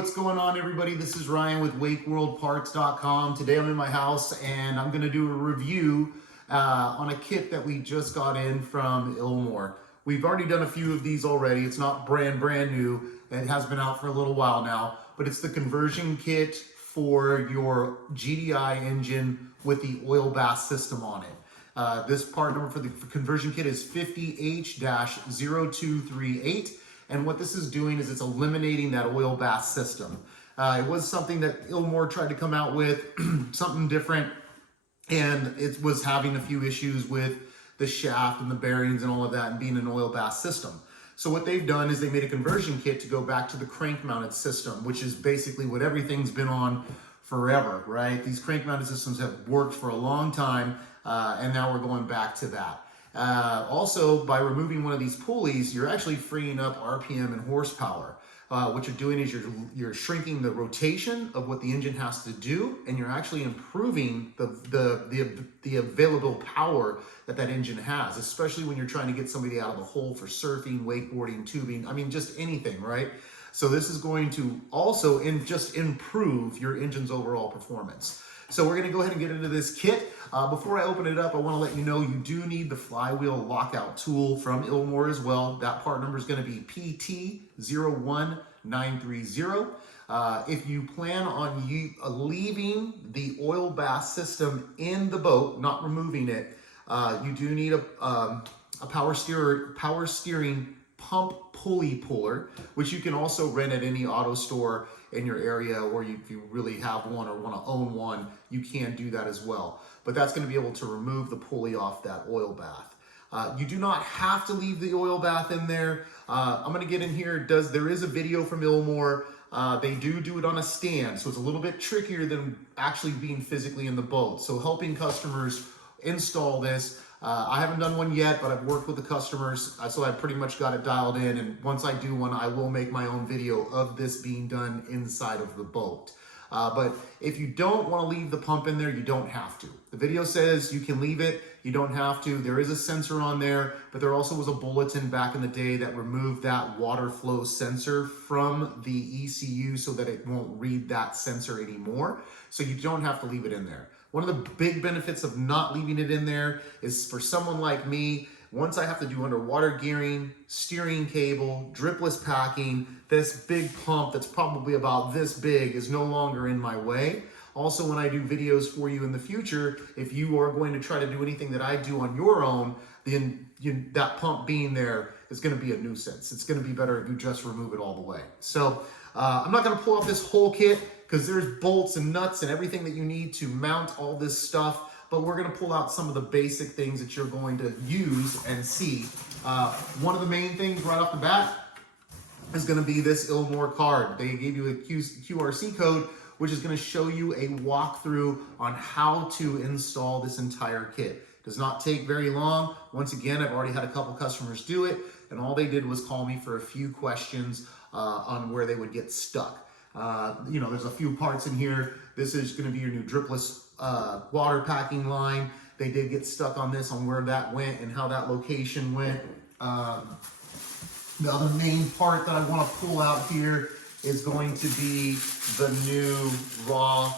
what's going on, everybody? This is Ryan with WakeWorldParts.com. Today I'm in my house and I'm going to do a review on a kit that we just got in from Ilmor. We've already done a few of these already. It's not brand new. It has been out for a little while now, but it's the conversion kit for your GDI engine with the oil bath system on it. This part number for the conversion kit is 50H-0238. And what this is doing is it's eliminating that oil bath system. It was something that Ilmor tried to come out with, something different, and it was having a few issues with the shaft and the bearings and all of that and being an oil bath system. So what they've done is they made a conversion kit to go back to the crank mounted system, which is basically what everything's been on forever, right? These crank mounted systems have worked for a long time, and now we're going back to that. Also, by removing one of these pulleys, you're actually freeing up RPM and horsepower. What you're doing is you're shrinking the rotation of what the engine has to do, and you're actually improving the available power that engine has, especially when you're trying to get somebody out of the hole for surfing, wakeboarding, tubing, I mean, just anything, right? So this is going to also just improve your engine's overall performance. So we're gonna go ahead and get into this kit. Before I open it up, I wanna let you know you do need the flywheel lockout tool from Ilmor as well. That part number is gonna be PT01930. If you plan on leaving the oil bath system in the boat, not removing it, you do need a power steering pump pulley puller, which you can also rent at any auto store in your area, or if you really have one or want to own one, you can do that as well. But that's going to be able to remove the pulley off that oil bath. You do not have to leave the oil bath in there. I'm going to get in here. There is a video from Ilmor. They do it on a stand, so it's a little bit trickier than actually being physically in the boat. So helping customers install this. I haven't done one yet, but I've worked with the customers, so I pretty much got it dialed in, and once I do one, I will make my own video of this being done inside of the boat. But if you don't want to leave the pump in there, you don't have to. The video says you can leave it, you don't have to. There is a sensor on there, but there also was a bulletin back in the day that removed that water flow sensor from the ECU so that it won't read that sensor anymore. So you don't have to leave it in there. One of the big benefits of not leaving it in there is for someone like me, once I have to do underwater gearing, steering cable, dripless packing, this big pump that's probably about this big is no longer in my way. Also, when I do videos for you in the future, if you are going to try to do anything that I do on your own, then that pump being there is going to be a nuisance. It's going to be better if you just remove it all the way. So I'm not going to pull up this whole kit because there's bolts and nuts and everything that you need to mount all this stuff. But we're going to pull out some of the basic things that you're going to use and see. One of the main things right off the bat is going to be this Ilmor card. They gave you a QRC code, which is going to show you a walkthrough on how to install this entire kit. Does not take very long. Once again, I've already had a couple customers do it, and all they did was call me for a few questions on where they would get stuck. There's a few parts in here. This is going to be your new dripless water packing line. They did get stuck on this, on where that went and how that location went. The other main part that I want to pull out here is going to be the new raw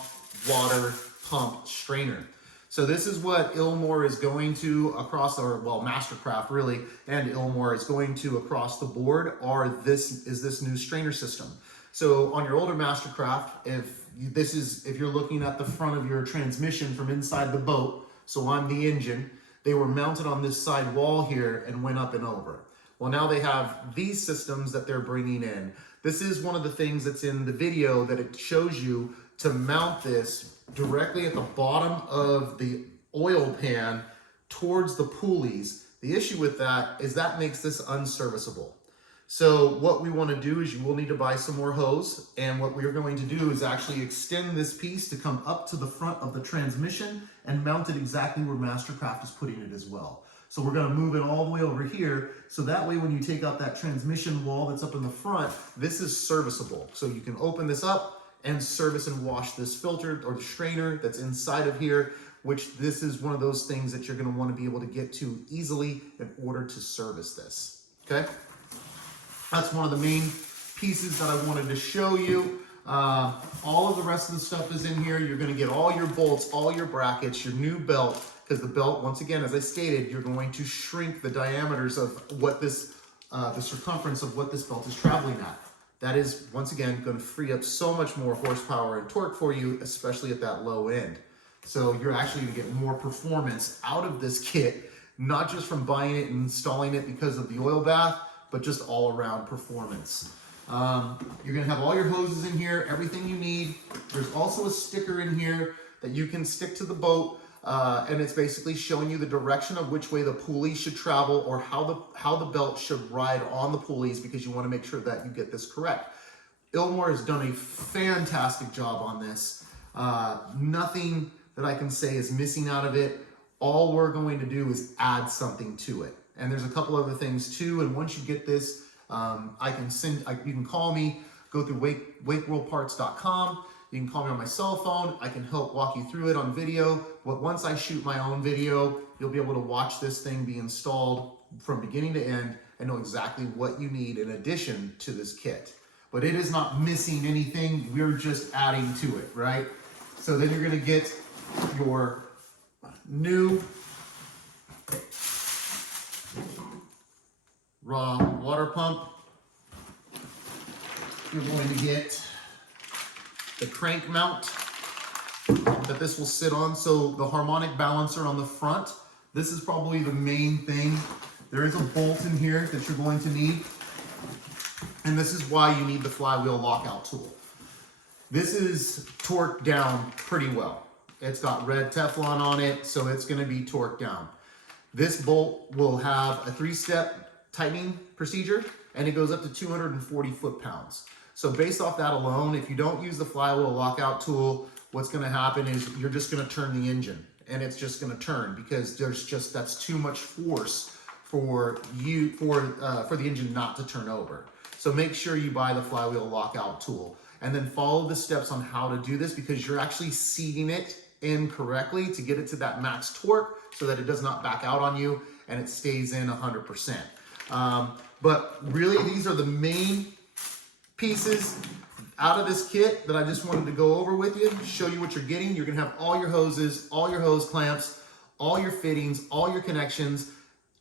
water pump strainer. So this is what Ilmor is going to MasterCraft really, and Ilmor is going to across the board, this new strainer system. So on your older MasterCraft, if you're looking at the front of your transmission from inside the boat, so on the engine, they were mounted on this side wall here and went up and over. Well, now they have these systems that they're bringing in. This is one of the things that's in the video that it shows you to mount this directly at the bottom of the oil pan towards the pulleys. The issue with that is that makes this unserviceable. So what we want to do is you will need to buy some more hose, and what we're going to do is actually extend this piece to come up to the front of the transmission and mount it exactly where MasterCraft is putting it as well. So we're going to move it all the way over here, so that way when you take out that transmission wall that's up in the front, this is serviceable. So you can open this up and service and wash this filter or the strainer that's inside of here, which this is one of those things that you're going to want to be able to get to easily in order to service this, okay? That's one of the main pieces that I wanted to show you. All of the rest of the stuff is in here. You're going to get all your bolts, all your brackets, your new belt, because the belt, once again, as I stated, you're going to shrink the diameters of what this, the circumference of what this belt is traveling at. That is, once again, going to free up so much more horsepower and torque for you, especially at that low end. So you're actually going to get more performance out of this kit, not just from buying it and installing it because of the oil bath, but just all around performance. You're going to have all your hoses in here, everything you need. There's also a sticker in here that you can stick to the boat, and it's basically showing you the direction of which way the pulley should travel, or how the belt should ride on the pulleys, because you want to make sure that you get this correct. Ilmor has done a fantastic job on this. Nothing that I can say is missing out of it. All we're going to do is add something to it. And there's a couple other things too, and once you get this, you can call me, go through wakeworldparts.com. You can call me on my cell phone. I can help walk you through it on video. But once I shoot my own video, you'll be able to watch this thing be installed from beginning to end and know exactly what you need in addition to this kit. But it is not missing anything. We're just adding to it, right? So then you're gonna get your new raw water pump. You're going to get the crank mount that this will sit on. So the harmonic balancer on the front, this is probably the main thing. There is a bolt in here that you're going to need. And this is why you need the flywheel lockout tool. This is torqued down pretty well. It's got red Teflon on it, so it's gonna be torqued down. This bolt will have a 3-step tightening procedure, and it goes up to 240 foot-pounds. So based off that alone, if you don't use the flywheel lockout tool, what's gonna happen is you're just gonna turn the engine, and it's just gonna turn, because that's too much force for the engine not to turn over. So make sure you buy the flywheel lockout tool, and then follow the steps on how to do this, because you're actually seating it in correctly to get it to that max torque so that it does not back out on you and it stays in 100%. But really, these are the main pieces out of this kit that I just wanted to go over with you, show you what you're getting. You're gonna have all your hoses, all your hose clamps, all your fittings, all your connections.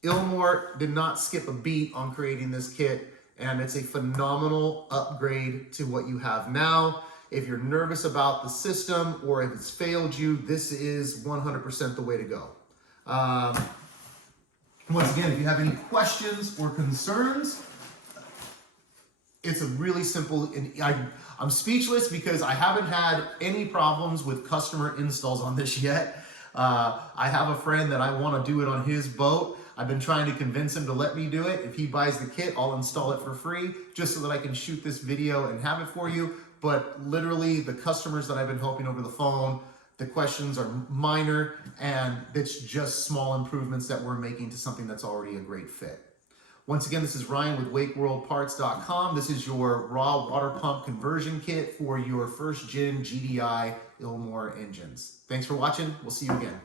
Ilmor did not skip a beat on creating this kit, and it's a phenomenal upgrade to what you have now. If you're nervous about the system, or if it's failed you, this is 100% the way to go. Once again, if you have any questions or concerns, it's a really simple, and I'm speechless because I haven't had any problems with customer installs on this yet. I have a friend that I want to do it on his boat. I've been trying to convince him to let me do it. If he buys the kit, I'll install it for free, just so that I can shoot this video and have it for you. But literally, the customers that I've been helping over the phone, the questions are minor, and it's just small improvements that we're making to something that's already a great fit. Once again, this is Ryan with WakeWorldParts.com. This is your raw water pump conversion kit for your first gen GDI Ilmor engines. Thanks for watching. We'll see you again.